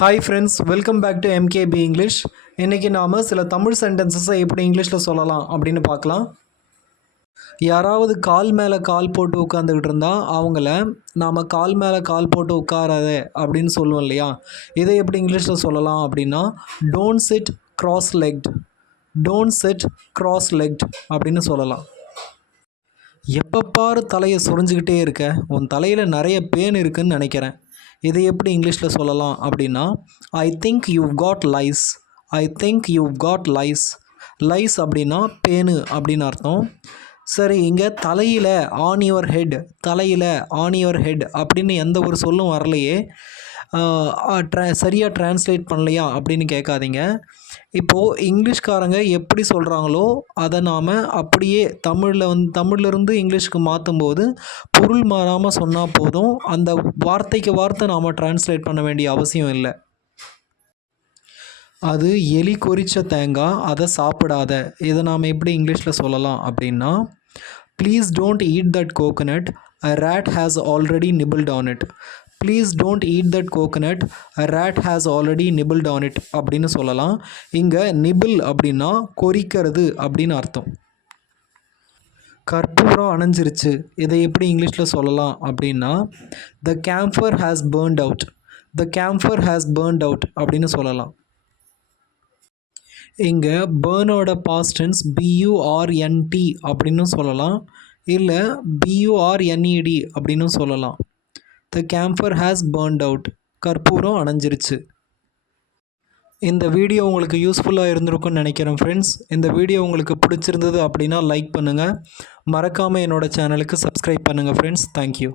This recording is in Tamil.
Hi friends welcome back to MKP English இன்றைக்கி நாம் சில தமிழ் சென்டென்சஸை எப்படி இங்கிலீஷில் சொல்லலாம் அப்படின்னு பார்க்கலாம். யாராவது கால் மேலே கால் போட்டு உட்காந்துக்கிட்டு இருந்தால் அவங்கள நாம் கால் மேலே கால் போட்டு உட்காராத அப்படின்னு சொல்லுவோம் இல்லையா? இதை எப்படி இங்கிலீஷில் சொல்லலாம் அப்படின்னா don't sit cross legged don't sit cross legged அப்படின்னு சொல்லலாம். எப்போ பாரு தலையை சுரிஞ்சுக்கிட்டே இருக்க. உன் தலையில் நிறைய பேன் இருக்குன்னு நினைக்கிறேன். இதை எப்படி இங்கிலீஷில் சொல்லலாம் அப்படின்னா I think you got lice I think you got lice lice அப்படின்னா பேனு அப்படின்னு அர்த்தம். சரி இங்கே தலையில் ஆன் யுவர் ஹெட் தலையில் ஆன் யுவர் ஹெட் அப்படின்னு எந்த ஒரு சொல்லும் வரலையே. சரியாக ட்ரான்ஸ்லேட் பண்ணலையா அப்படின்னு கேட்காதீங்க. இப்போது இங்கிலீஷ்காரங்க எப்படி சொல்கிறாங்களோ அதை நாம் அப்படியே தமிழில் வந்து தமிழ்லேருந்து இங்கிலீஷ்க்கு மாற்றும் போது பொருள் மாறாமல் சொன்னால் போதும். அந்த வார்த்தைக்கு வார்த்தை நாம் ட்ரான்ஸ்லேட் பண்ண வேண்டிய அவசியம் இல்லை. அது எலி கொறிச்ச தேங்காய் அதை சாப்பிடாத. இதை நாம் எப்படி இங்கிலீஷில் சொல்லலாம் அப்படின்னா please don't eat that coconut a rat has already nibbled on it please don't eat that coconut a rat has already nibbled on it அப்படின்னு சொல்லலாம். இங்கே நிபிள் அப்படின்னா கொறிக்கிறது அப்படின்னு அர்த்தம். கற்பூரம் அணைஞ்சிருச்சு. இதை எப்படி இங்கிலீஷில் சொல்லலாம் அப்படின்னா the camphor has burnt out the camphor has burnt out அப்படின்னு சொல்லலாம். இங்கே பேர்னோட பாஸ்டன்ஸ் பியூஆர்என்டி அப்படின்னு சொல்லலாம். இல்லை பியூஆர்என்இடி அப்படின்னு சொல்லலாம். The camphor has burnt out கற்பூரம் அணைஞ்சிருச்சு. இந்த வீடியோ உங்களுக்கு யூஸ்ஃபுல்லாக இருந்திருக்கும்னு நினைக்கிறேன் ஃப்ரெண்ட்ஸ் இந்த வீடியோ உங்களுக்கு பிடிச்சிருந்தது அப்படின்னா லைக் பண்ணுங்கள் மறக்காமல் என்னோடய சேனலுக்கு சப்ஸ்கிரைப் பண்ணுங்கள் ஃப்ரெண்ட்ஸ் தேங்க்யூ